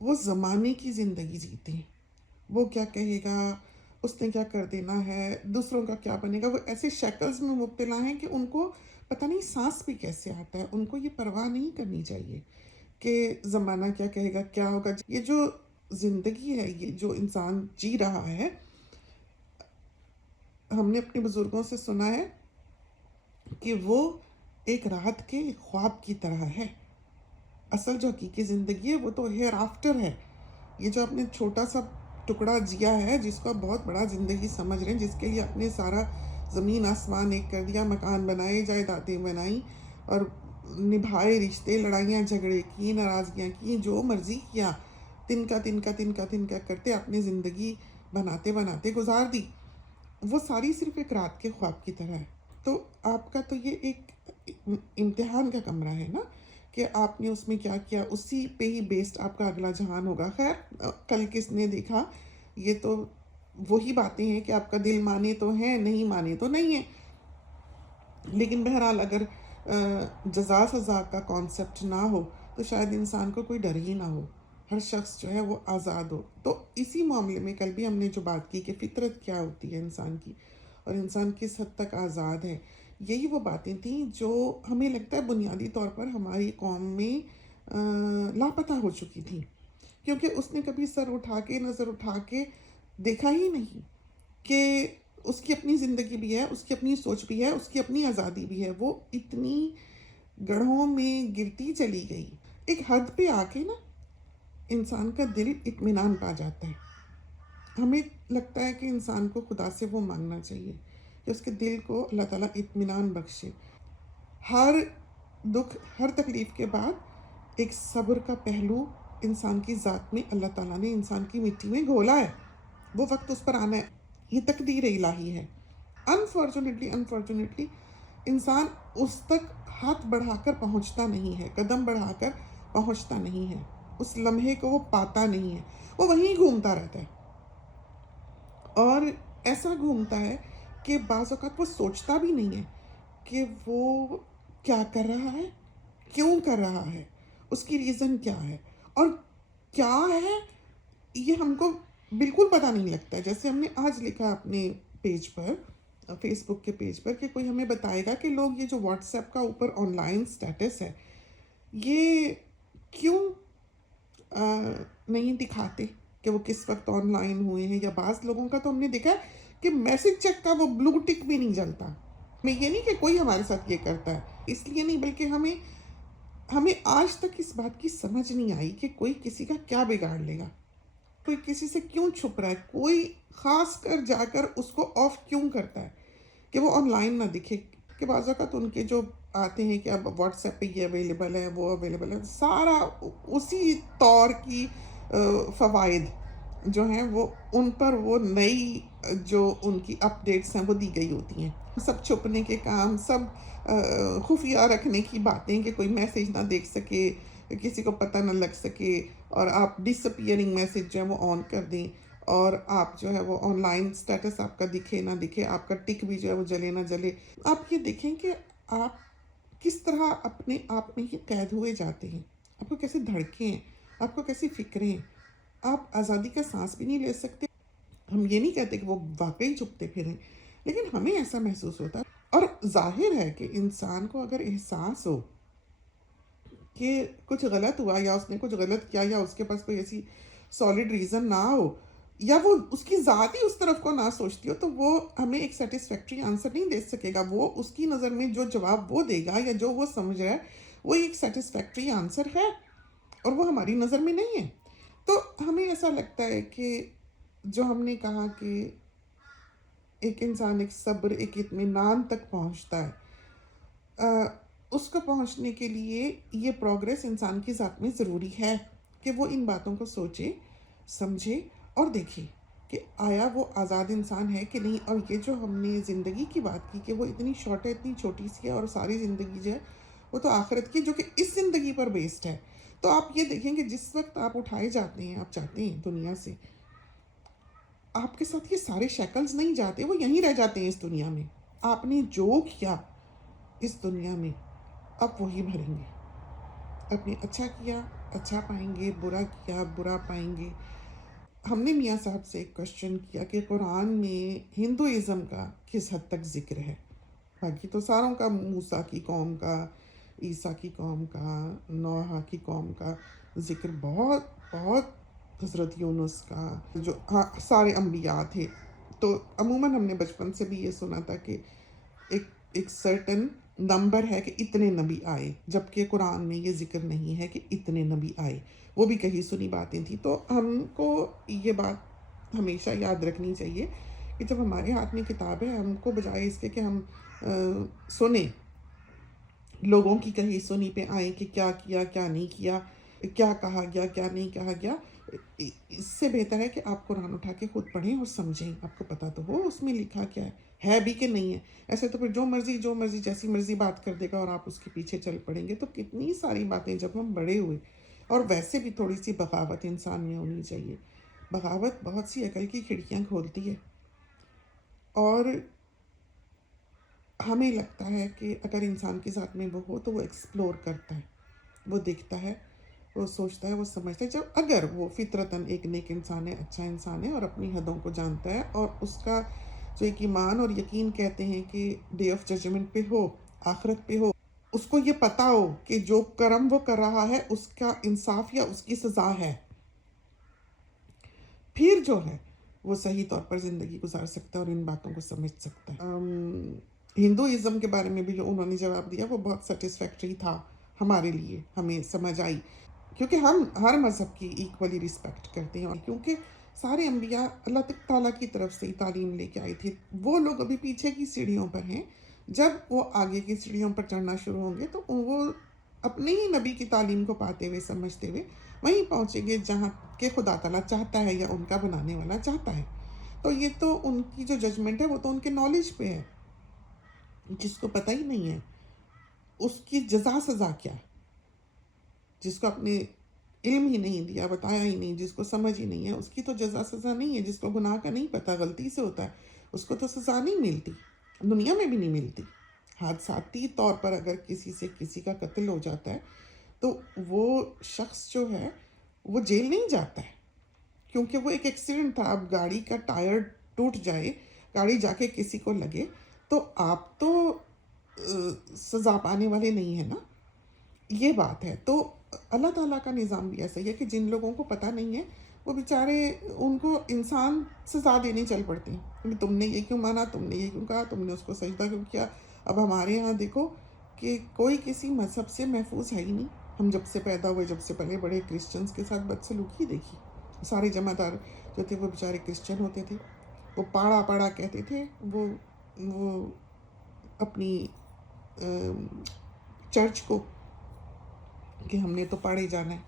وہ زمانے کی زندگی جیتے ہیں. وہ کیا کہے گا، اس نے کیا کر دینا ہے، دوسروں کا کیا بنے گا. وہ ایسے شیکلز میں مبتلا ہیں کہ ان کو پتہ نہیں سانس بھی کیسے آتا ہے. ان کو یہ پرواہ نہیں کرنی چاہیے کہ زمانہ کیا کہے گا، کیا ہوگا. یہ جو زندگی ہے، یہ جو انسان جی رہا ہے، ہم نے اپنے بزرگوں سے سنا ہے کہ وہ ایک رات کے خواب کی طرح ہے. اصل جو حقیقی زندگی ہے وہ تو ہیئر آفٹر ہے. یہ جو آپ نے چھوٹا سا ٹکڑا جیا ہے، جس کو آپ بہت بڑا زندگی سمجھ رہے ہیں، جس کے لیے آپ نے سارا زمین آسمان ایک کر دیا، مکان بنائے، جائیدادیں بنائیں اور نبھائے رشتے، لڑائیاں جھگڑے کی، ناراضگیاں کی، جو مرضی کیا، تن کا کرتے آپ نے زندگی بناتے بناتے گزار دی. وہ ساری صرف ایک رات کے خواب کی طرح ہے. تو آپ کا تو یہ ایک امتحان کا کمرہ ہے نا، کہ آپ نے اس میں کیا کیا، اسی پہ ہی بیسڈ آپ کا اگلا جہان ہوگا. خیر کل کس نے دیکھا، یہ تو وہی باتیں ہیں کہ آپ کا دل مانے تو ہیں، نہیں مانے تو نہیں ہے. لیکن بہرحال اگر جزا سزا کا کانسیپٹ نہ ہو تو شاید انسان کو کوئی ڈر ہی نہ ہو. ہر شخص جو ہے وہ آزاد ہو. تو اسی معاملے میں کل بھی ہم نے جو بات کی کہ فطرت کیا ہوتی ہے انسان کی، اور انسان کس حد تک آزاد ہے، یہی وہ باتیں تھیں جو ہمیں لگتا ہے بنیادی طور پر ہماری قوم میں لاپتہ ہو چکی تھیں. کیونکہ اس نے کبھی سر اٹھا کے، نظر اٹھا کے دیکھا ہی نہیں کہ اس کی اپنی زندگی بھی ہے، اس کی اپنی سوچ بھی ہے، اس کی اپنی آزادی بھی ہے. وہ اتنی گڑھوں میں گرتی چلی گئی. ایک حد پہ آ کے نا انسان کا دل اطمینان پا جاتا ہے. ہمیں لگتا ہے کہ انسان کو خدا سے وہ مانگنا چاہیے کہ اس کے دل کو اللہ تعالیٰ اطمینان بخشے. ہر دکھ، ہر تکلیف کے بعد ایک صبر کا پہلو انسان کی ذات میں اللہ تعالیٰ نے انسان کی مٹی میں گھولا ہے. وہ وقت اس پر آنا ہے. یہ تقدیر الہی ہے. انفارچونیٹلی انسان اس تک ہاتھ بڑھا کر پہنچتا نہیں ہے، قدم بڑھا کر پہنچتا نہیں ہے، اس لمحے کو وہ پاتا نہیں ہے. وہ وہیں گھومتا رہتا ہے، اور ایسا گھومتا ہے کہ بعض اوقات وہ سوچتا بھی نہیں ہے کہ وہ کیا کر رہا ہے، کیوں کر رہا ہے، اس کی ریزن کیا ہے، اور کیا ہے یہ ہم کو بالکل پتہ نہیں لگتا ہے. جیسے ہم نے آج لکھا اپنے پیج پر، فیس بک کے پیج پر، کہ کوئی ہمیں بتائے گا کہ لوگ یہ جو واٹس ایپ کا اوپر آن لائن سٹیٹس ہے، یہ کیوں نہیں دکھاتے کہ وہ کس وقت آن لائن ہوئے ہیں. یا بعض لوگوں کا تو ہم نے دیکھا کہ میسج چیک کا وہ بلو ٹک بھی نہیں جلتا. میں یہ نہیں کہ کوئی ہمارے ساتھ یہ کرتا ہے، اس لیے نہیں، بلکہ ہمیں آج تک اس بات کی سمجھ نہیں آئی کہ کوئی کسی کا کیا بگاڑ لے گا، کوئی کسی سے کیوں چھپ رہا ہے، کوئی خاص کر جا کر اس کو آف کیوں کرتا ہے کہ وہ آن لائن نہ دکھے. کہ بعض اوقات ان کے جو آتے ہیں کہ اب واٹس ایپ پہ یہ اویلیبل ہے، وہ اویلیبل ہے، سارا اسی طور کی فوائد جو ہیں وہ ان پر وہ نئی جو ان کی اپڈیٹس ہیں وہ دی گئی ہوتی ہیں. سب چھپنے کے کام، سب خفیہ رکھنے کی باتیں کہ کوئی میسیج نہ دیکھ سکے، کسی کو پتہ نہ لگ سکے، اور آپ ڈس اپیئرنگ میسیج جو ہے وہ آن کر دیں، اور آپ جو ہے وہ آن لائن سٹیٹس آپ کا دکھے نہ دکھے، آپ کا ٹک بھی جو ہے وہ جلے نہ جلے. آپ یہ دیکھیں کہ آپ کس طرح اپنے آپ میں ہی قید ہوئے جاتے ہیں. آپ کو کیسے دھڑکیں ہیں، آپ کو کیسی فکریں ہیں. آپ آزادی کا سانس بھی نہیں لے سکتے. ہم یہ نہیں کہتے کہ وہ واقعی چھپتے پھریں، لیکن ہمیں ایسا محسوس ہوتا ہے. اور ظاہر ہے کہ انسان کو اگر احساس ہو کہ کچھ غلط ہوا، یا اس نے کچھ غلط کیا، یا اس کے پاس کوئی ایسی سالڈ ریزن نہ ہو، یا وہ اس کی ذات ہی اس طرف کو نہ سوچتی ہو، تو وہ ہمیں ایک سیٹسفیکٹری آنسر نہیں دے سکے گا. وہ اس کی نظر میں جو جواب وہ دے گا یا جو وہ سمجھ رہا ہے وہ ایک سیٹسفیکٹری آنسر ہے، اور وہ ہماری نظر میں نہیں ہے. تو ہمیں ایسا لگتا ہے کہ جو ہم نے کہا کہ ایک انسان ایک صبر، ایک اطمینان تک پہنچتا ہے، اس کو پہنچنے کے لیے یہ پروگریس انسان کی ذات میں ضروری ہے کہ وہ ان باتوں کو سوچے، سمجھے اور دیکھے کہ آیا وہ آزاد انسان ہے کہ نہیں. اور یہ جو ہم نے زندگی کی بات کی کہ وہ اتنی شارٹ ہے، اتنی چھوٹی سی ہے، اور ساری زندگی جو ہے وہ تو آخرت کی جو کہ اس زندگی پر بیسڈ ہے. تو آپ یہ دیکھیں کہ جس وقت آپ اٹھائے جاتے ہیں، آپ چاہتے ہیں دنیا سے، آپ کے ساتھ یہ سارے شیکلز نہیں جاتے، وہ یہیں رہ جاتے ہیں اس دنیا میں. آپ نے جو کیا اس دنیا میں آپ وہی بھریں گے. آپ نے اچھا کیا اچھا پائیں گے، برا کیا برا پائیں گے. ہم نے میاں صاحب سے ایک کوشچن کیا کہ قرآن میں ہندوازم کا کس حد تک ذکر ہے. باقی تو ساروں کا، موسیٰ کی قوم کا، عیسیٰ کی قوم کا، نوح کی قوم کا ذکر بہت بہت، حضرت یونس کا، جو ہاں سارے انبیاء تھے. تو عموماً ہم نے بچپن سے بھی یہ سنا تھا کہ ایک ایک سرٹن نمبر ہے کہ اتنے نبی آئے، جبکہ قرآن میں یہ ذکر نہیں ہے کہ اتنے نبی آئے. وہ بھی کہیں سنی باتیں تھیں. تو ہم کو یہ بات ہمیشہ یاد رکھنی چاہیے کہ جب ہمارے ہاتھ میں کتاب ہے، ہم کو بجائے اس کے کہ ہم سنیں، لوگوں کی کہیں سنی پہ آئیں کہ کیا کیا کیا نہیں کیا، کیا کہا گیا کیا نہیں کہا گیا، اس سے بہتر ہے کہ آپ قرآن اٹھا کے خود پڑھیں اور سمجھیں. آپ کو پتہ تو ہو اس میں لکھا کیا ہے بھی کہ نہیں ہے. ایسے تو پھر جو مرضی جیسی مرضی بات کر دے گا اور آپ اس کے پیچھے چل پڑیں گے. تو کتنی ساری باتیں جب ہم بڑے ہوئے، اور ویسے بھی تھوڑی سی بغاوت انسان میں ہونی چاہیے. بغاوت بہت سی عقل کی کھڑکیاں کھولتی ہے. اور ہمیں لگتا ہے کہ اگر انسان کے ساتھ میں وہ ہو تو وہ ایکسپلور کرتا ہے، وہ دیکھتا ہے، وہ سوچتا ہے، وہ سمجھتا ہے. جب اگر وہ فطرتاً ایک نیک انسان ہے، اچھا انسان ہے، اور اپنی حدوں کو جانتا ہے، اور اس کا جو ایک ایمان اور یقین کہتے ہیں کہ ڈے آف ججمنٹ پہ ہو، آخرت پہ ہو، اس کو یہ پتہ ہو کہ جو کرم وہ کر رہا ہے اس کا انصاف یا اس کی سزا ہے، پھر جو ہے وہ صحیح طور پر زندگی گزار سکتا ہے اور ان باتوں کو سمجھ سکتا ہے. ہندوازم کے بارے میں بھی جو انہوں نے جواب دیا وہ بہت سیٹسفیکٹری تھا ہمارے لیے، ہمیں سمجھ آئی. کیونکہ ہم ہر مذہب کی ایکولی رسپیکٹ کرتے ہیں، اور کیونکہ سارے انبیاء اللہ تعالیٰ کی طرف سے تعلیم لے کے آئے تھے. وہ لوگ ابھی پیچھے کی سیڑھیوں پر ہیں، جب وہ آگے کی سیڑھیوں پر چڑھنا شروع ہوں گے تو وہ اپنے ہی نبی کی تعلیم کو پاتے ہوئے سمجھتے ہوئے وہیں پہنچیں گے جہاں کہ خدا تعالیٰ چاہتا ہے یا ان کا بنانے والا چاہتا ہے. تو یہ تو ان کی جو ججمنٹ ہے وہ تو ان کے نالج پہ ہے. جس کو پتہ ہی نہیں ہے اس کی جزا سزا کیا، جس کو اپنے علم ہی نہیں دیا، بتایا ہی نہیں، جس کو سمجھ ہی نہیں ہے، اس کی تو جزا سزا نہیں ہے. جس کو گناہ کا نہیں پتہ، غلطی سے ہوتا ہے، اس کو تو سزا نہیں ملتی، دنیا میں بھی نہیں ملتی. حادثاتی طور پر اگر کسی سے کسی کا قتل ہو جاتا ہے تو وہ شخص جو ہے وہ جیل نہیں جاتا ہے، کیونکہ وہ ایک ایکسیڈنٹ تھا. اب گاڑی کا ٹائر ٹوٹ جائے، گاڑی جا کے کسی کو لگے تو آپ تو سزا پانے والے نہیں ہیں نا. یہ بات ہے. تو اللہ تعالیٰ کا نظام بھی ایسا ہی ہے کہ جن لوگوں کو پتہ نہیں ہے وہ بیچارے، ان کو انسان سزا دینے چل پڑتے ہیں کہ تم نے یہ کیوں مانا، تم نے یہ کیوں کہا، تم نے اس کو سجدہ کیوں کیا. اب ہمارے ہاں دیکھو کہ کوئی کسی مذہب سے محفوظ ہے ہی نہیں. ہم جب سے پیدا ہوئے، جب سے پلے بڑے، کرسچنس کے ساتھ بدسلوکی دیکھی. سارے جمع دار جو تھے وہ بیچارے کرسچن ہوتے تھے، وہ پاڑا پاڑا کہتے تھے، وہ اپنی چرچ کو کہ ہم نے تو پڑھے جانا ہے.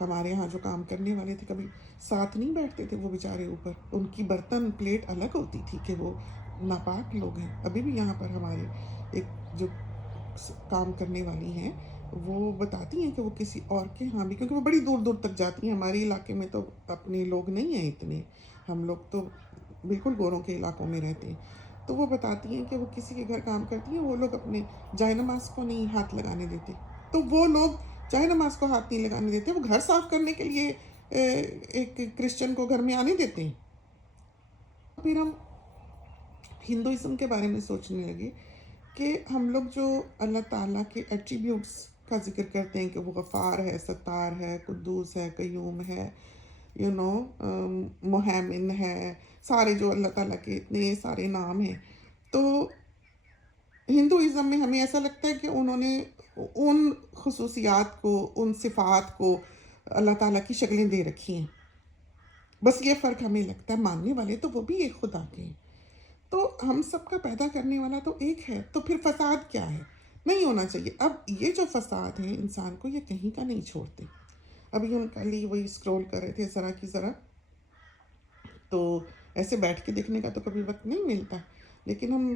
ہمارے ہاں جو کام کرنے والے تھے کبھی ساتھ نہیں بیٹھتے تھے وہ بیچارے اوپر. ان کی برتن پلیٹ الگ ہوتی تھی کہ وہ ناپاک لوگ ہیں. ابھی بھی یہاں پر ہمارے ایک جو کام کرنے والی ہیں وہ بتاتی ہیں کہ وہ کسی اور کے ہاں بھی، کیونکہ وہ بڑی دور دور تک جاتی ہیں. ہمارے علاقے میں تو اپنے لوگ نہیں ہیں اتنے، ہم لوگ تو بالکل گوروں کے علاقوں میں رہتے ہیں. تو وہ بتاتی ہیں کہ وہ کسی کے گھر کام کرتی ہیں، وہ لوگ اپنے جائے نماز کو نہیں ہاتھ لگانے دیتے. تو وہ لوگ چاہے نماز کو ہاتھ نہیں لگانے دیتے، وہ گھر صاف کرنے کے لیے ایک کرسچن کو گھر میں آنے دیتے ہیں. پھر ہم ہندوازم کے بارے میں سوچنے لگے کہ ہم لوگ جو اللہ تعالیٰ کے ایٹریبیوٹس کا ذکر کرتے ہیں کہ وہ غفار ہے، ستار ہے، قدوس ہے، قیوم ہے، محیمن ہے، سارے جو اللہ تعالیٰ کے اتنے سارے نام ہیں. تو ہندوازم میں ہمیں ایسا لگتا ہے کہ انہوں نے ان خصوصیات کو، ان صفات کو اللہ تعالیٰ کی شکلیں دے رکھی ہیں. بس یہ فرق ہمیں لگتا ہے. ماننے والے تو وہ بھی ایک خدا کے ہیں. تو ہم سب کا پیدا کرنے والا تو ایک ہے. تو پھر فساد کیا ہے؟ نہیں ہونا چاہیے. اب یہ جو فساد ہیں انسان کو یہ کہیں کا نہیں چھوڑتے. ابھی ہم کل ہی وہی اسکرول کر رہے تھے ذرا کی ذرا، تو ایسے بیٹھ کے دیکھنے کا تو کبھی وقت نہیں ملتا، لیکن ہم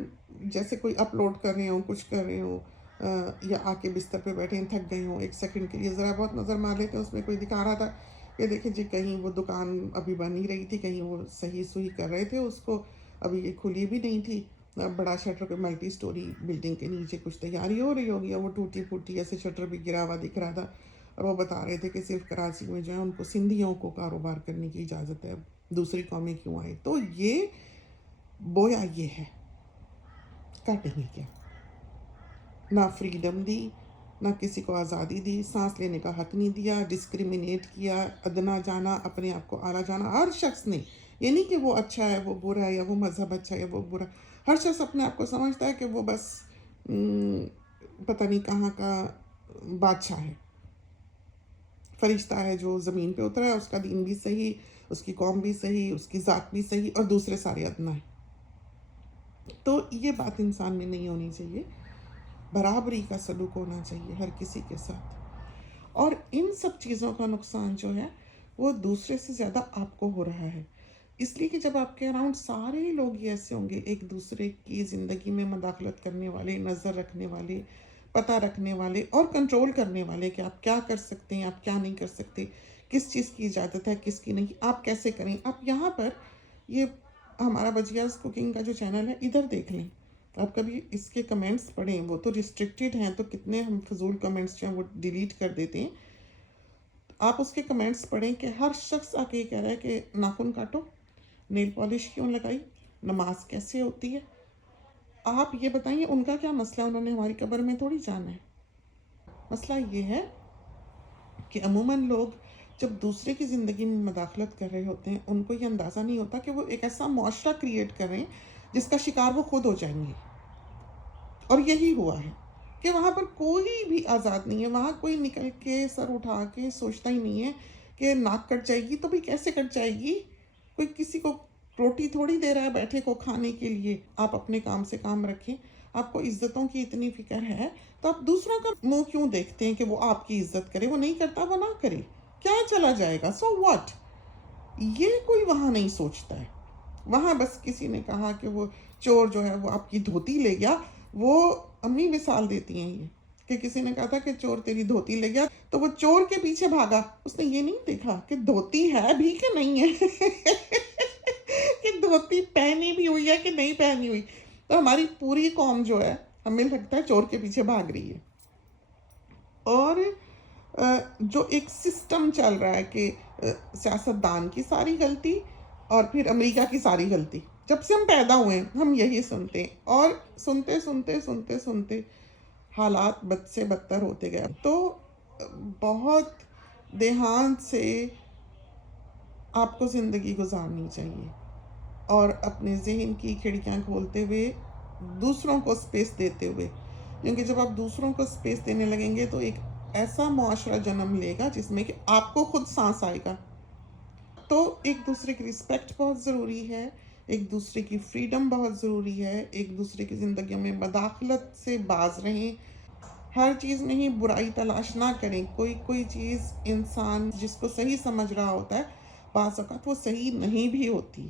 جیسے کوئی اپلوڈ کر رہے ہوں، کچھ کر رہے ہوں، یا آ کے بستر پہ بیٹھے ہیں، تھک گئے ہوں، ایک سیکنڈ کے لیے ذرا بہت نظر مار لیتے ہیں. اس میں کوئی دکھا رہا تھا کہ دیکھیں جی کہیں وہ دکان ابھی بن ہی رہی تھی، کہیں وہ صحیح سوئی کر رہے تھے اس کو، ابھی یہ کھلی بھی نہیں تھی. بڑا شٹر پہ ملٹی سٹوری بلڈنگ کے نیچے کچھ تیاری ہو رہی ہوگی، اور وہ ٹوٹی پھوٹی ایسے شٹر بھی گرا ہوا دکھ رہا تھا. اور وہ بتا رہے تھے کہ صرف کراچی میں جو ہے ان کو سندھیوں کو کاروبار کرنے کی اجازت ہے، دوسری قومیں کیوں آئے. تو یہ بویا یہ ہے، کاٹیں گے کیا؟ نہ فریڈم دی، نہ کسی کو آزادی دی، سانس لینے کا حق نہیں دیا، ڈسکریمنیٹ کیا، ادنا جانا، اپنے آپ کو اعلیٰ جانا. ہر شخص نے، یہ نہیں کہ وہ اچھا ہے وہ برا ہے، یا وہ مذہب اچھا ہے یا وہ برا. ہر شخص اپنے آپ کو سمجھتا ہے کہ وہ بس پتہ نہیں کہاں کا بادشاہ ہے، فرشتہ ہے جو زمین پہ اترا ہے، اس کا دین بھی صحیح، اس کی قوم بھی صحیح، اس کی ذات بھی صحیح، اور دوسرے سارے ادنا ہیں. تو یہ بات انسان میں نہیں ہونی چاہیے. برابری کا سلوک ہونا چاہیے ہر کسی کے ساتھ. اور ان سب چیزوں کا نقصان جو ہے وہ دوسرے سے زیادہ آپ کو ہو رہا ہے، اس لیے کہ جب آپ کے اراؤنڈ سارے لوگ ہی ایسے ہوں گے، ایک دوسرے کی زندگی میں مداخلت کرنے والے، نظر رکھنے والے، پتہ رکھنے والے اور کنٹرول کرنے والے کہ آپ کیا کر سکتے ہیں، آپ کیا نہیں کر سکتے، کس چیز کی اجازت ہے، کس کی نہیں، آپ کیسے کریں. آپ یہاں پر یہ ہمارا بجیاز کوکنگ کا جو چینل ہے ادھر دیکھ لیں، آپ کبھی اس کے کمنٹس پڑھیں. وہ تو ریسٹرکٹیڈ ہیں، تو کتنے ہم فضول کمنٹس جو ہیں وہ ڈیلیٹ کر دیتے ہیں. آپ اس کے کمنٹس پڑھیں کہ ہر شخص آ کے یہ کہہ رہا ہے کہ ناخن کاٹو، نیل پالش کیوں لگائی، نماز کیسے ہوتی ہے. آپ یہ بتائیے ان کا کیا مسئلہ، انہوں نے ہماری قبر میں تھوڑی جانا ہے. مسئلہ یہ ہے کہ عموماً لوگ جب دوسرے کی زندگی میں مداخلت کر رہے ہوتے ہیں، ان کو یہ اندازہ نہیں ہوتا کہ وہ ایک ایسا معاشرہ کریٹ کر رہے ہیں جس کا شکار وہ خود ہو جائیں گے. اور یہی ہوا ہے کہ وہاں پر کوئی بھی آزاد نہیں ہے. وہاں کوئی نکل کے سر اٹھا کے سوچتا ہی نہیں ہے کہ ناک کٹ جائے گی تو بھی کیسے کٹ جائے گی. کوئی کسی کو روٹی تھوڑی دے رہا ہے بیٹھے کو کھانے کے لیے. آپ اپنے کام سے کام رکھیں. آپ کو عزتوں کی اتنی فکر ہے تو آپ دوسروں کا منہ کیوں دیکھتے ہیں کہ وہ آپ کی عزت کرے. وہ نہیں کرتا وہ نہ کرے، کیا چلا جائے گا، سو واٹ. یہ کوئی وہاں نہیں سوچتا ہے. وہاں بس کسی نے کہا کہ وہ چور جو ہے وہ آپ کی دھوتی لے گیا. وہ امی مثال دیتی ہیں یہ کہ کسی نے کہا تھا کہ چور تیری دھوتی لے گیا، تو وہ چور کے پیچھے بھاگا. اس نے یہ نہیں دیکھا کہ دھوتی ہے بھی کہ نہیں ہے کہ دھوتی پہنی بھی ہوئی ہے کہ نہیں پہنی ہوئی. تو ہماری پوری قوم جو ہے ہمیں لگتا ہے چور کے پیچھے بھاگ رہی ہے. اور جو ایک سسٹم چل رہا ہے کہ سیاستدان کی ساری غلطی اور پھر امریکہ کی ساری غلطی. جب سے ہم پیدا ہوئے ہیں ہم یہی سنتے ہیں، اور سنتے سنتے سنتے سنتے حالات بد سے بدتر ہوتے گئے. تو بہت دیہانت سے آپ کو زندگی گزارنی چاہیے، اور اپنے ذہن کی کھڑکیاں کھولتے ہوئے، دوسروں کو سپیس دیتے ہوئے. کیونکہ جب آپ دوسروں کو سپیس دینے لگیں گے تو ایک ایسا معاشرہ جنم لے گا جس میں کہ آپ کو خود سانس آئے گا. تو ایک دوسرے کی رسپیکٹ بہت ضروری ہے، ایک دوسرے کی فریڈم بہت ضروری ہے، ایک دوسرے کی زندگیوں میں مداخلت سے باز رہیں. ہر چیز میں ہی برائی تلاش نہ کریں. کوئی چیز انسان جس کو صحیح سمجھ رہا ہوتا ہے بعض اوقات وہ صحیح نہیں بھی ہوتی.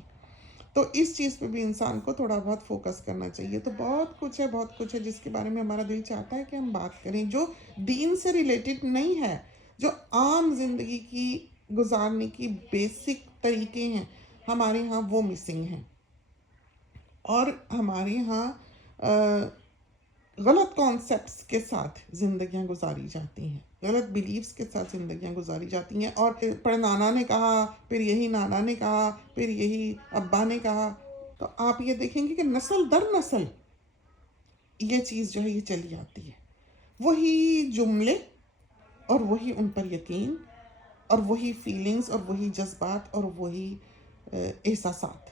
تو اس چیز پہ بھی انسان کو تھوڑا بہت فوکس کرنا چاہیے. تو بہت کچھ ہے جس کے بارے میں ہمارا دل چاہتا ہے کہ ہم بات کریں، جو دین سے ریلیٹڈ نہیں ہے، جو عام زندگی کی گزارنے کی بیسک طریقے ہیں ہمارے ہاں وہ مسنگ ہیں. اور ہمارے ہاں غلط کانسیپٹس کے ساتھ زندگیاں گزاری جاتی ہیں، غلط بیلیفز کے ساتھ زندگیاں گزاری جاتی ہیں. اور پر نانا نے کہا، پھر یہی نانا نے کہا، پھر یہی ابا نے کہا. تو آپ یہ دیکھیں گے کہ نسل در نسل یہ چیز جو ہے یہ چلی آتی ہے. وہی جملے اور وہی ان پر یقین اور وہی فیلنگز اور وہی جذبات اور وہی احساسات.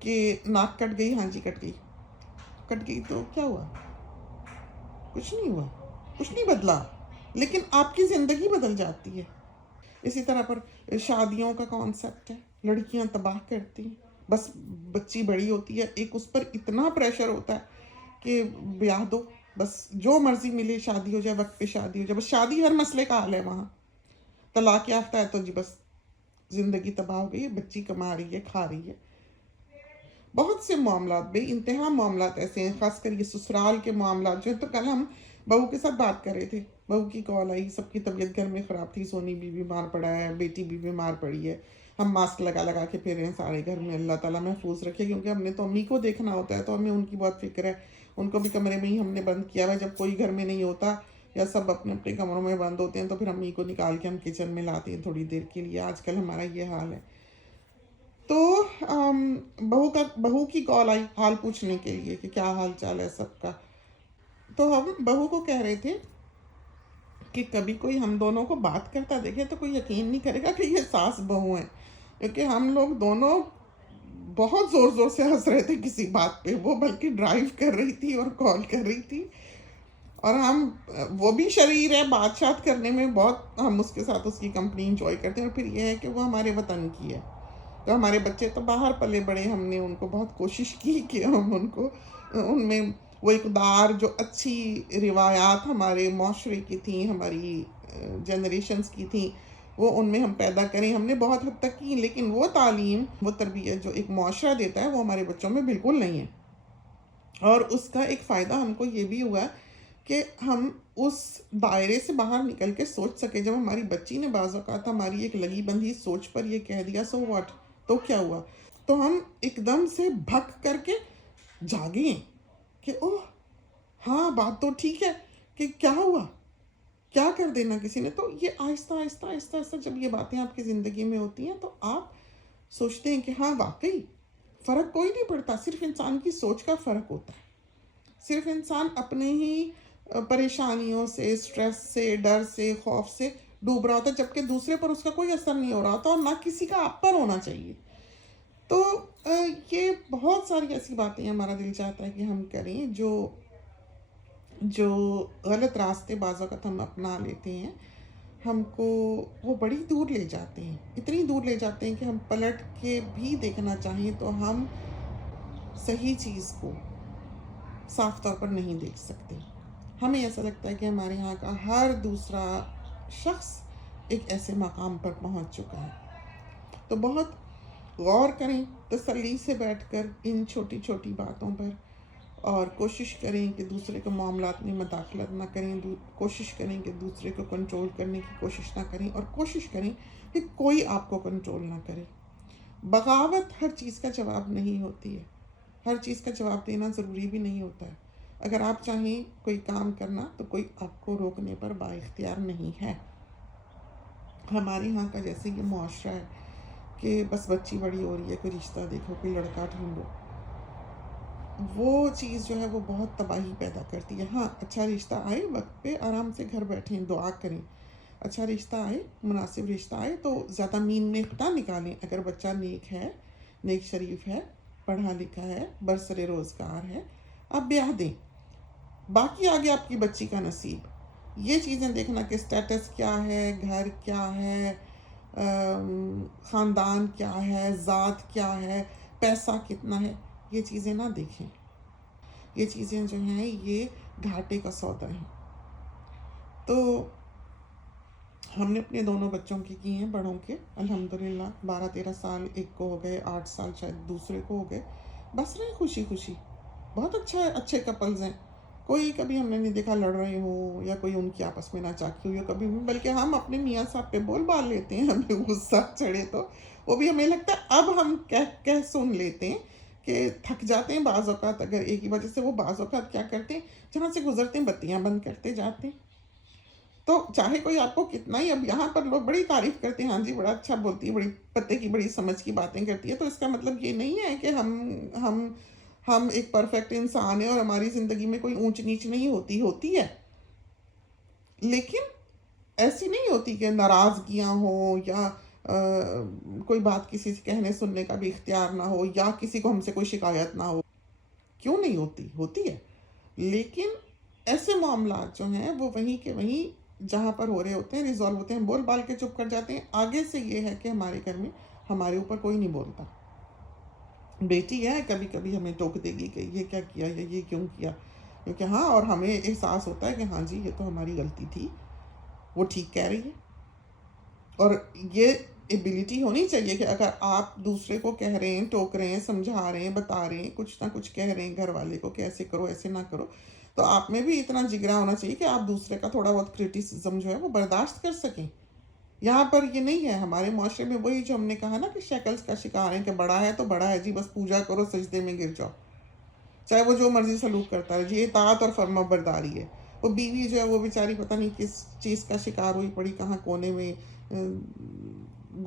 کہ ناک کٹ گئی، ہاں جی کٹ گئی. کٹ گئی تو کیا ہوا؟ کچھ نہیں ہوا، کچھ نہیں بدلا، لیکن آپ کی زندگی بدل جاتی ہے. اسی طرح پر شادیوں کا کانسیپٹ ہے، لڑکیاں تباہ کرتی ہیں. بس بچی بڑی ہوتی ہے، ایک اس پر اتنا پریشر ہوتا ہے کہ بیاہ دو، بس جو مرضی ملے شادی ہو جائے، وقت پہ شادی ہو جائے. بس شادی ہر مسئلے کا حل ہے وہاں. طلاق یافتہ ہے تو جی بس زندگی تباہ ہو گئی ہے، بچی کما رہی ہے، کھا رہی ہے. بہت سے معاملات، بے انتہا معاملات ایسے ہیں، خاص کر یہ سسرال کے معاملات جو ہیں. تو کل ہم بہو کے ساتھ بات کر رہے تھے، بہو کی کال آئی، سب کی طبیعت گھر میں خراب تھی، سونی بھی بیمار پڑا ہے، بیٹی بھی بیمار پڑی ہے. ہم ماسک لگا لگا کے پھر رہے ہیں سارے گھر میں. اللہ تعالیٰ محفوظ رکھے، کیونکہ ہم نے تو امی کو دیکھنا ہوتا ہے تو ہمیں ان کی بہت فکر ہے. ان کو بھی کمرے میں ہی ہم نے بند کیا ہوا ہے. جب کوئی گھر میں نہیں ہوتا یا سب اپنے اپنے کمروں میں بند ہوتے ہیں تو پھر امی کو نکال کے ہم کچن میں لاتے ہیں تھوڑی دیر کے لیے. آج کل ہمارا یہ حال ہے. تو بہو کی کال آئی حال پوچھنے کے لیے کہ کیا حال چال ہے سب کا. تو ہم بہو کو کہہ رہے تھے کہ کبھی کوئی ہم دونوں کو بات کرتا دیکھے تو کوئی یقین نہیں کرے گا کہ یہ ساس بہو ہیں، کیونکہ ہم لوگ دونوں بہت زور زور سے ہنس رہے تھے کسی بات پہ. وہ بلکہ ڈرائیو کر رہی تھی اور کال کر رہی تھی، اور وہ بھی شریر ہے بات شات کرنے میں بہت، ہم اس کے ساتھ اس کی کمپنی انجوائے کرتے ہیں. اور پھر یہ ہے کہ وہ ہمارے وطن کی ہے، تو ہمارے بچے تو باہر پلے بڑے. ہم نے ان کو بہت کوشش کی کہ ہم ان کو ان میں وہ اقدار جو اچھی روایات ہمارے معاشرے کی تھیں، ہماری جنریشنز کی تھیں، وہ ان میں ہم پیدا کریں. ہم نے بہت حد تک کی، لیکن وہ تعلیم، وہ تربیت جو ایک معاشرہ دیتا ہے وہ ہمارے بچوں میں بالکل نہیں ہے. اور اس کا ایک فائدہ ہم کو یہ بھی ہوا کہ ہم اس دائرے سے باہر نکل کے سوچ سکے. جب ہماری بچی نے بعض اوقات ہماری ایک لگی بندھی سوچ پر یہ کہہ دیا سو واٹ، تو کیا ہوا، تو ہم ایک دم سے بھگ کر کے جاگیں کہ اوہ ہاں بات تو ٹھیک ہے، کہ کیا ہوا، کیا کر دینا کسی نے. تو یہ آہستہ آہستہ آہستہ آہستہ جب یہ باتیں آپ کی زندگی میں ہوتی ہیں تو آپ سوچتے ہیں کہ ہاں واقعی فرق کوئی نہیں پڑتا، صرف انسان کی سوچ کا فرق ہوتا ہے. صرف انسان اپنے ہی پریشانیوں سے، سٹریس سے، ڈر سے، خوف سے ڈوب رہا ہوتا ہے، جبکہ دوسرے پر اس کا کوئی اثر نہیں ہو رہا ہوتا، اور نہ کسی کا آپ پر ہونا چاہیے. تو یہ بہت ساری ایسی باتیں ہمارا دل چاہتا ہے کہ ہم کریں جو غلط راستے بعض اوقات ہم اپنا لیتے ہیں، ہم کو وہ بڑی دور لے جاتے ہیں. اتنی دور لے جاتے ہیں کہ ہم پلٹ کے بھی دیکھنا چاہیں تو ہم صحیح چیز کو صاف طور پر نہیں دیکھ سکتے. ہمیں ایسا لگتا ہے کہ ہمارے یہاں کا ہر دوسرا شخص ایک ایسے مقام پر پہنچ چکا ہے. تو بہت غور کریں، تسلی سے بیٹھ کر ان چھوٹی چھوٹی باتوں پر، اور کوشش کریں کہ دوسرے کے معاملات میں مداخلت نہ کریں. کوشش کریں کہ دوسرے کو کنٹرول کرنے کی کوشش نہ کریں، اور کوشش کریں کہ کوئی آپ کو کنٹرول نہ کرے. بغاوت ہر چیز کا جواب نہیں ہوتی ہے، ہر چیز کا جواب دینا ضروری بھی نہیں ہوتا ہے. اگر آپ چاہیں کوئی کام کرنا تو کوئی آپ کو روکنے پر با اختیار نہیں ہے. ہمارے یہاں کا جیسے یہ معاشرہ ہے کہ بس بچی بڑی ہو رہی ہے، کوئی رشتہ دیکھو، کوئی لڑکا ڈھونڈو، وہ چیز جو ہے وہ بہت تباہی پیدا کرتی ہے. ہاں اچھا رشتہ آئے وقت پہ آرام سے گھر بیٹھیں، دعا کریں. اچھا رشتہ آئے، مناسب رشتہ آئے تو زیادہ مین میخ نہ نکالیں. اگر بچہ نیک ہے، نیک شریف ہے، پڑھا لکھا ہے، برسر روزگار ہے، آپ بیاہ دیں. باقی آگے آپ کی بچی کا نصیب. یہ چیزیں دیکھنا کہ سٹیٹس کیا ہے، گھر کیا ہے، خاندان کیا ہے، ذات کیا ہے، پیسہ کتنا ہے، یہ چیزیں نہ دیکھیں. یہ چیزیں جو ہیں یہ گھاٹے کا سودا ہیں. تو ہم نے اپنے دونوں بچوں کی ہیں، بڑوں کے الحمدللہ 12-13 سال، ایک کو ہو گئے 8 سال، شاید دوسرے کو ہو گئے. بس رہے خوشی خوشی. بہت اچھے کپلز ہیں. کوئی کبھی ہم نے نہیں دیکھا لڑ رہے ہوں یا کوئی ان کی آپس میں ناچاکی ہوئی ہو کبھی بھی، بلکہ ہم اپنے میاں صاحب پہ بول بال لیتے ہیں. ہمیں غصہ چڑھے تو وہ بھی ہمیں لگتا ہے اب ہم کہہ سن لیتے ہیں کہ تھک جاتے ہیں بعض اوقات. اگر ایک ہی وجہ سے وہ بعض اوقات کیا کرتے ہیں، جہاں سے گزرتے ہیں بتیاں بند کرتے جاتے ہیں. تو چاہے کوئی آپ کو کتنا ہی، اب یہاں پر لوگ بڑی تعریف کرتے ہیں، ہاں جی بڑا اچھا بولتی ہے، بڑی پتے کی بڑی سمجھ کی باتیں کرتی ہے، تو اس کا مطلب یہ نہیں ہے کہ ہم ایک پرفیکٹ انسان ہیں اور ہماری زندگی میں کوئی اونچ نیچ نہیں ہوتی ہے. لیکن ایسی نہیں ہوتی کہ ناراضگیاں ہوں یا کوئی بات کسی سے کہنے سننے کا بھی اختیار نہ ہو، یا کسی کو ہم سے کوئی شکایت نہ ہو. کیوں نہیں ہوتی ہے. لیکن ایسے معاملات جو ہیں وہ وہیں کے وہیں جہاں پر ہو رہے ہوتے ہیں ریزالو ہوتے ہیں. بول بال کے چپ کر جاتے ہیں. آگے سے یہ ہے کہ ہمارے گھر میں ہمارے اوپر کوئی نہیں بولتا. بیٹی ہے کبھی کبھی ہمیں ٹوک دے گی کہ یہ کیا کیا یا یہ کیوں کیا، کیونکہ ہاں، اور ہمیں احساس ہوتا ہے کہ ہاں جی یہ تو ہماری غلطی تھی، وہ ٹھیک کہہ رہی ہے. اور یہ ایبلٹی ہونی چاہیے کہ اگر آپ دوسرے کو کہہ رہے ہیں، ٹوک رہے ہیں، سمجھا رہے ہیں، بتا رہے ہیں، کچھ نہ کچھ کہہ رہے ہیں گھر والے کو کہ ایسے کرو ایسے نہ کرو، تو آپ میں بھی اتنا جگرا ہونا چاہیے کہ آپ دوسرے کا تھوڑا بہت کرٹیسزم جو ہے وہ برداشت کر سکیں. یہاں پر یہ نہیں ہے. ہمارے معاشرے میں وہی جو ہم نے کہا نا کہ شیکلز کا شکار ہیں کہ بڑا ہے تو بڑا ہے جی، بس پوجا کرو، سجدے میں گر جاؤ. چاہے وہ جو مرضی سلوک کرتا ہے، یہ اطاعت اور فرما برداری ہے۔ وہ بیوی جو ہے وہ بیچاری پتہ نہیں کس چیز کا شکار ہوئی پڑی، کہاں کونے میں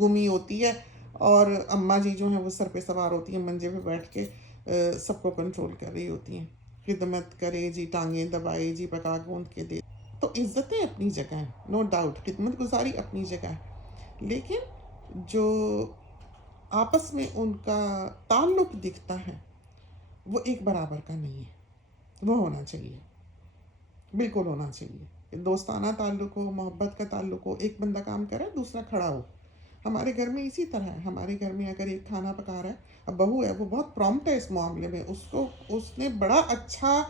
گمی ہوتی ہے، اور اماں جی جو ہیں وہ سر پہ سوار ہوتی ہیں، منجے پہ بیٹھ کے سب کو کنٹرول کر رہی ہوتی ہیں، خدمت کرے جی، ٹانگیں دبائے جی، پکا گوندھ کے دے۔ تو عزتیں اپنی جگہ ہیں، نو ڈاؤٹ، خدمت گزاری اپنی جگہ ہے، لیکن جو آپس میں ان کا تعلق دکھتا ہے وہ ایک برابر کا نہیں ہے۔ وہ ہونا چاہیے، بالکل ہونا چاہیے، دوستانہ تعلق ہو، محبت کا تعلق ہو، ایک بندہ کام کرے دوسرا کھڑا ہو۔ ہمارے گھر میں اسی طرح ہے، ہمارے گھر میں اگر ایک کھانا پکا رہا ہے، اب بہو ہے وہ بہت پرومپٹ ہے اس معاملے میں، اس نے بڑا اچھا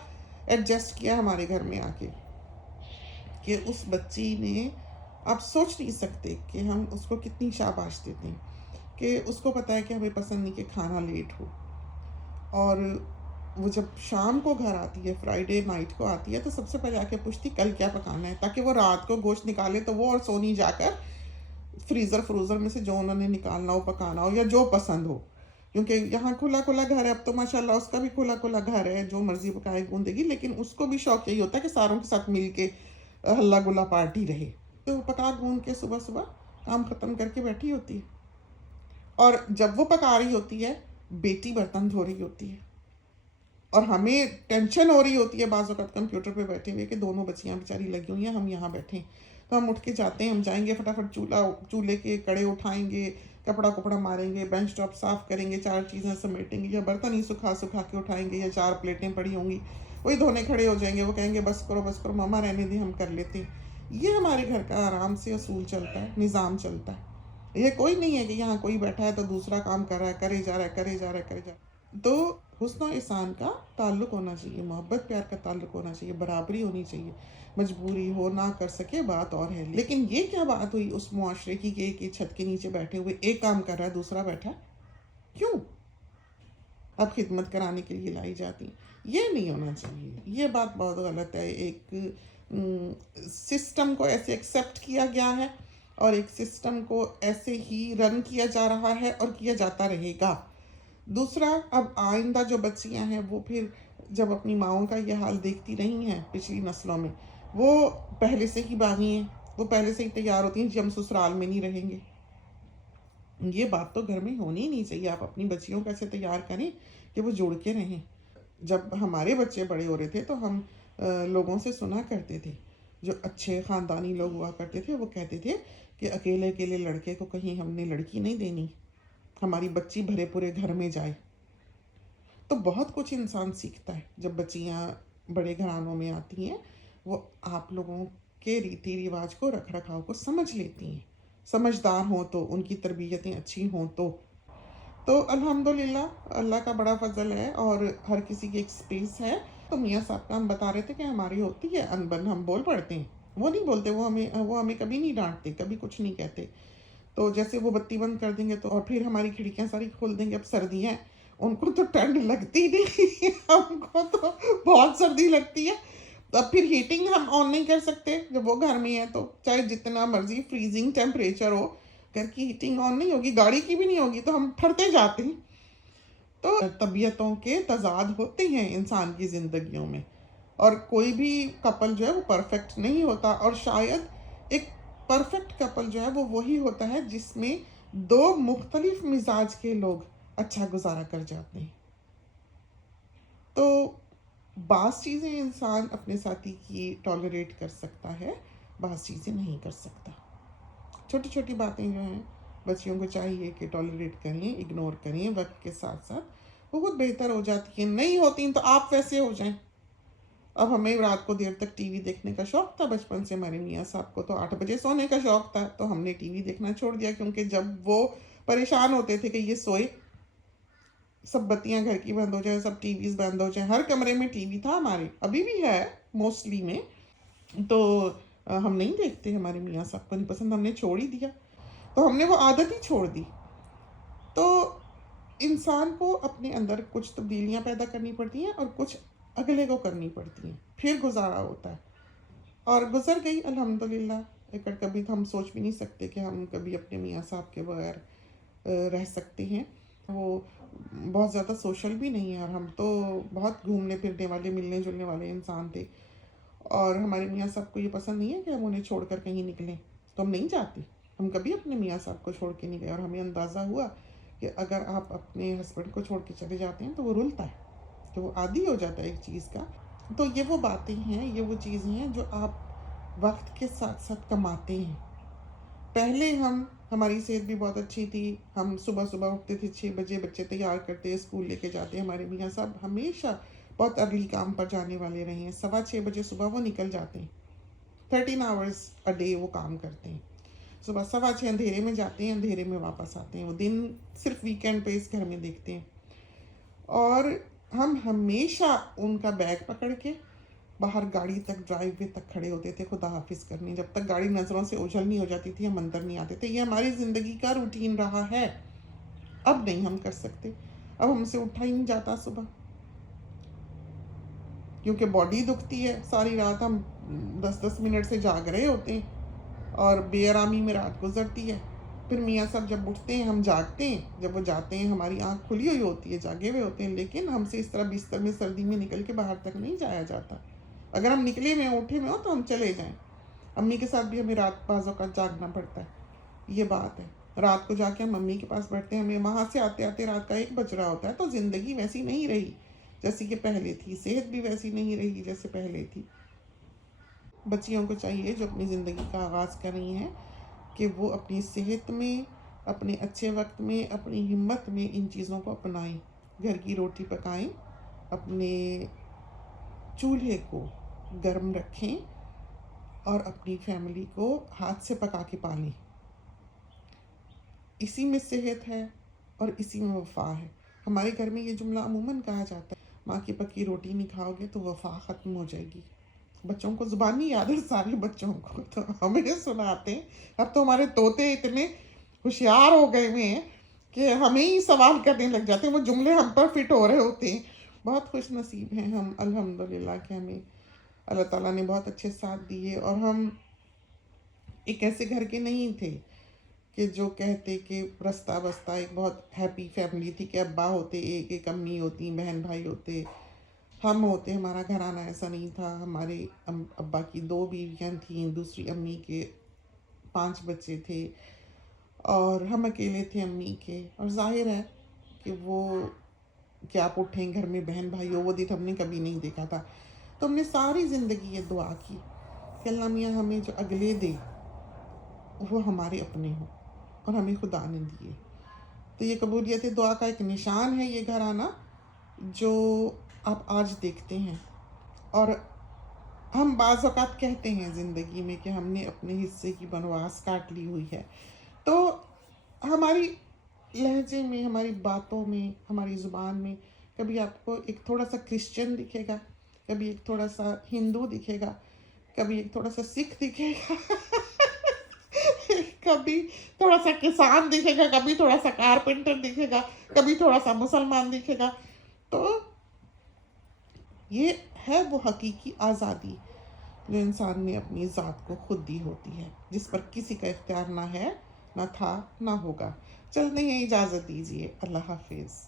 ایڈجسٹ کیا ہمارے گھر میں آ کے، کہ اس بچی نے، آپ سوچ نہیں سکتے کہ ہم اس کو کتنی شاباش دیتے ہیں، کہ اس کو پتہ ہے کہ ہمیں پسند نہیں کہ کھانا لیٹ ہو، اور وہ جب شام کو گھر آتی ہے، فرائیڈے نائٹ کو آتی ہے، تو سب سے پہلے آ کے پوچھتی کل کیا پکانا ہے، تاکہ وہ رات کو گوشت نکالے تو وہ، اور سونی جا کر فروزر میں سے جو انہوں نے نکالنا ہو پکانا ہو، یا جو پسند ہو، کیونکہ یہاں کھلا کھلا گھر ہے، اب تو ماشاءاللہ اس کا بھی کھلا کھلا گھر ہے، جو مرضی پکائے گوندے گی، لیکن اس کو بھی شوق یہی ہوتا ہے کہ ساروں کے ساتھ مل کے ہلا گلا پارٹی رہے، تو پکا گوند کے صبح صبح کام ختم کر کے بیٹھی ہوتی ہے، اور جب وہ پکا رہی ہوتی ہے بیٹی برتن دھو رہی ہوتی ہے، اور ہمیں ٹینشن ہو رہی ہوتی ہے بعض اوقات کمپیوٹر پہ بیٹھے ہوئے کہ دونوں بچیاں بیچاری لگی ہوئی ہیں، ہم یہاں بیٹھے ہیں، تو ہم اٹھ کے جاتے ہیں، ہم جائیں گے فٹافٹ چولہے کے کڑے اٹھائیں گے، کپڑا ماریں گے، بینچ ٹاپ صاف کریں گے، 4 چیزیں سمیٹیں گے، یا برتن ہی سکھا کے اٹھائیں گے، یا 4 پلیٹیں پڑی ہوں گی وہی دھونے کھڑے ہو جائیں گے، وہ کہیں گے بس کرو ماما رہنے دیں، ہم کر لیتے ہیں۔ یہ ہمارے گھر کا آرام سے اصول چلتا ہے، نظام چلتا ہے، یہ کوئی نہیں ہے کہ یہاں کوئی بیٹھا ہے تو دوسرا کام کر رہا ہے، کرے جا رہا ہے۔ تو حسن و احسان کا تعلق ہونا چاہیے، محبت پیار کا تعلق ہونا چاہیے، برابری ہونی چاہیے، مجبوری ہو نہ کر سکے بات اور ہے، لیکن یہ کیا بات ہوئی اس معاشرے کی کہ ایک ہی چھت کے نیچے بیٹھے ہوئے ایک کام کر رہا ہے دوسرا بیٹھا، کیوں؟ اب خدمت کرانے کے لیے لائی جاتی، یہ نہیں ہونا چاہیے، یہ بات بہت غلط ہے۔ ایک سسٹم کو ایسے ایکسیپٹ کیا گیا ہے، اور ایک سسٹم کو ایسے ہی رن کیا جا رہا ہے اور کیا جاتا رہے گا۔ دوسرا، اب آئندہ جو بچیاں ہیں وہ پھر جب اپنی ماؤں کا یہ حال دیکھتی رہی ہیں پچھلی نسلوں میں، وہ پہلے سے ہی باغی ہیں، وہ پہلے سے ہی تیار ہوتی ہیں کہ ہم سسرال میں نہیں رہیں گے۔ یہ بات تو گھر میں ہونی ہی نہیں چاہیے، آپ اپنی بچیوں کو ایسے تیار کریں کہ وہ جڑ کے رہیں۔ جب ہمارے بچے بڑے ہو رہے تھے تو ہم لوگوں سے سنا کرتے تھے، جو اچھے خاندانی لوگ ہوا کرتے تھے، وہ کہتے تھے کہ اکیلے اکیلے لڑکے کو کہیں ہم نے لڑکی نہیں دینی، ہماری بچی بھرے پورے گھر میں جائے۔ تو بہت کچھ انسان سیکھتا ہے جب بچیاں بڑے گھرانوں میں آتی ہیں، وہ آپ لوگوں کے ریتی رواج کو، رکھ رکھاؤ کو سمجھ لیتی ہیں، سمجھدار ہوں تو، ان کی تربیتیں اچھی ہوں تو الحمدللہ اللہ کا بڑا فضل ہے، اور ہر کسی کی ایک سپیس ہے۔ تو میاں صاحب کا ہم بتا رہے تھے کہ ہماری ہوتی ہے انبن، ہم بول پڑتے ہیں، وہ نہیں بولتے، وہ ہمیں کبھی نہیں ڈانٹتے، کبھی کچھ نہیں کہتے۔ تو جیسے وہ بتی بند کر دیں گے تو، اور پھر ہماری کھڑکیاں ساری کھول دیں گے، اب سردیاں ہیں، ان کو تو ٹھنڈ لگتی نہیں ہم کو تو بہت سردی لگتی ہے، اب پھر ہیٹنگ ہم آن نہیں کر سکتے جب وہ گھر میں ہے، تو چاہے جتنا مرضی فریزنگ ٹیمپریچر ہو، گھر کی ہیٹنگ آن نہیں ہوگی، گاڑی کی بھی نہیں ہوگی، تو ہم ٹھرتے جاتے ہیں۔ تو طبیعتوں کے تضاد ہوتے ہیں انسان کی زندگیوں میں، اور کوئی بھی کپل جو ہے وہ پرفیکٹ نہیں ہوتا، اور شاید ایک پرفیکٹ کپل جو ہے وہ وہی ہوتا ہے جس میں دو مختلف مزاج کے لوگ اچھا گزارا کر جاتے ہیں۔ تو بعض چیزیں انسان اپنے ساتھی کی ٹالریٹ کر سکتا ہے، بعض چیزیں نہیں کر سکتا۔ چھوٹی چھوٹی باتیں جو ہیں بچیوں کو چاہیے کہ ٹالریٹ کریں، اگنور کریں، وقت کے ساتھ ساتھ بہت بہتر ہو جاتی ہیں، نہیں ہوتی تو آپ ویسے ہو جائیں۔ اب ہمیں رات کو دیر تک ٹی وی دیکھنے کا شوق تھا بچپن سے، ہمارے میاں صاحب کو تو 8 بجے سونے کا شوق تھا، تو ہم نے ٹی وی دیکھنا چھوڑ دیا، کیونکہ جب وہ پریشان ہوتے تھے کہ یہ سوئے، سب بتیاں گھر کی بند ہو جائیں، سب ٹی ویز بند ہو جائیں، ہر کمرے میں ٹی وی تھا ہمارے، ابھی بھی ہے موسٹلی میں، تو ہم نہیں دیکھتے، ہمارے میاں صاحب کو نہیں پسند، ہم نے چھوڑ ہی دیا، تو ہم نے وہ عادت ہی چھوڑ دی۔ تو انسان کو اپنے اندر کچھ تبدیلیاں پیدا کرنی پڑتی ہیں، اور کچھ اگلے کو کرنی پڑتی ہیں، پھر گزارا ہوتا ہے، اور گزر گئی الحمدللہ۔ ایک کبھی تو ہم سوچ بھی نہیں سکتے کہ ہم کبھی اپنے میاں صاحب کے بغیر رہ سکتے ہیں، وہ بہت زیادہ سوشل بھی نہیں ہے، اور ہم تو بہت گھومنے پھرنے والے ملنے جلنے والے انسان تھے، اور ہمارے میاں صاحب کو یہ پسند نہیں ہے کہ ہم انہیں چھوڑ کر کہیں نکلیں، تو ہم نہیں جاتے، ہم کبھی اپنے میاں صاحب کو چھوڑ کے نہیں گئے، اور ہمیں اندازہ ہوا کہ اگر آپ اپنے ہسبینڈ کو چھوڑ کے چلے جاتے ہیں تو وہ رلتا ہے، تو وہ عادی ہو جاتا ہے ایک چیز کا۔ تو یہ وہ باتیں ہیں، یہ وہ چیزیں ہیں جو آپ وقت کے ساتھ ساتھ کماتے ہیں۔ پہلے ہماری صحت بھی بہت اچھی تھی، ہم صبح صبح اٹھتے تھے 6 بجے، بچے تیار کرتے اسکول لے کے جاتے، ہمارے میاں صاحب ہمیشہ بہت ارلی کام پر جانے والے رہے ہیں، 6:15 صبح وہ نکل جاتے ہیں، 13 hours اے ڈے وہ کام کرتے ہیں، صبح 6:15 اندھیرے میں جاتے ہیں، اندھیرے میں واپس آتے ہیں، وہ دن صرف ویکینڈ پہ اس گھر میں دیکھتے ہیں، اور ہم ہمیشہ ان کا بیگ پکڑ کے باہر گاڑی تک، ڈرائیو وے تک کھڑے ہوتے تھے خدا حافظ کرنے، جب تک گاڑی نظروں سے اوجھل نہیں ہو جاتی تھی ہم اندر نہیں آتے تھے۔ یہ ہماری زندگی کا روٹین رہا ہے، اب نہیں ہم کر سکتے، اب ہم سے اٹھا ہی نہیں جاتا صبح، کیونکہ باڈی دکھتی ہے، ساری رات ہم 10 10 منٹ سے جاگ رہے ہوتے ہیں، اور بے آرامی میں رات گزرتی ہے، پھر میاں صاحب جب اٹھتے ہیں ہم جاگتے ہیں، جب وہ جاتے ہیں ہماری آنکھ کھلی ہوئی ہوتی ہے، جاگے ہوئے ہوتے ہیں، لیکن ہم سے اس طرح بستر میں سردی میں نکل کے باہر تک نہیں جایا جاتا، اگر ہم نکلے ہوئے اٹھے ہوئے ہوں تو ہم چلے جائیں، امی کے ساتھ بھی ہمیں رات بعض اوقات جاگنا پڑتا ہے، یہ بات ہے، رات کو جا کے ہم امی کے پاس بیٹھتے ہیں، ہمیں وہاں سے آتے آتے رات کا 1 بج رہا ہوتا ہے، تو زندگی ویسی نہیں رہی جیسی کہ پہلے تھی، صحت بھی ویسی نہیں رہی جیسے پہلے تھی۔ بچیوں کو چاہیے جو اپنی زندگی کا آغاز کر رہی ہیں کہ وہ اپنی صحت میں، اپنے اچھے وقت میں، اپنی ہمت میں ان چیزوں کو اپنائیں، گھر کی روٹی پکائیں، اپنے چولہے کو گرم رکھیں، اور اپنی فیملی کو ہاتھ سے پکا کے پالیں، اسی میں صحت ہے اور اسی میں وفا ہے۔ ہمارے گھر میں یہ جملہ عموماً کہا جاتا ہے، ماں کی پکی روٹی نہیں کھاؤ گے تو وفا ختم ہو جائے گی۔ بچوں کو زبانی یاد ہے، سارے بچوں کو، تو ہمیں سناتے ہیں، اب تو ہمارے طوطے اتنے ہوشیار ہو گئے ہوئے ہیں کہ ہمیں ہی سوال کرنے لگ جاتے ہیں، وہ جملے ہم پر فٹ ہو رہے ہوتے ہیں۔ بہت خوش نصیب ہیں ہم الحمدللہ کہ ہمیں اللہ تعالیٰ نے بہت اچھے ساتھ دیے، اور ہم ایک ایسے گھر کے نہیں تھے کہ جو کہتے کہ رستہ بستہ ایک بہت ہیپی فیملی تھی کہ ابا ہوتے، ایک ایک امی ہوتی، بہن بھائی ہوتے، ہم ہوتے، ہمارا گھرانہ ایسا نہیں تھا، ہمارے ابا کی 2 بیویاں تھیں، دوسری امی کے 5 بچے تھے، اور ہم اکیلے تھے امی کے، اور ظاہر ہے کہ وہ کہ آپ اٹھیں گھر میں بہن بھائی ہو، وہ دن ہم نے کبھی نہیں دیکھا تھا، تو ہم نے ساری زندگی یہ دعا کی کہ اللہ میاں ہمیں جو اگلے دے وہ ہمارے اپنے ہوں، اور ہمیں خدا نے دیے، تو یہ قبولیت دعا کا ایک نشان ہے یہ گھرانہ جو آپ آج دیکھتے ہیں۔ اور ہم بعض اوقات کہتے ہیں زندگی میں کہ ہم نے اپنے حصے کی بنواس کاٹ لی ہوئی ہے، تو ہماری لہجے میں، ہماری باتوں میں، ہماری زبان میں کبھی آپ کو ایک تھوڑا سا کرسچن دکھے گا، کبھی ایک تھوڑا سا ہندو دکھے گا، کبھی ایک تھوڑا سا سکھ دکھے گا کبھی تھوڑا سا کسان دکھے گا، کبھی تھوڑا سا کارپینٹر دکھے گا، کبھی تھوڑا سا مسلمان دکھے گا، تو یہ ہے وہ حقیقی آزادی جو انسان نے اپنی ذات کو خود دی ہوتی ہے، جس پر کسی کا اختیار نہ ہے، نہ تھا، نہ ہوگا۔ چلتے ہیں، اجازت دیجیے، اللہ حافظ۔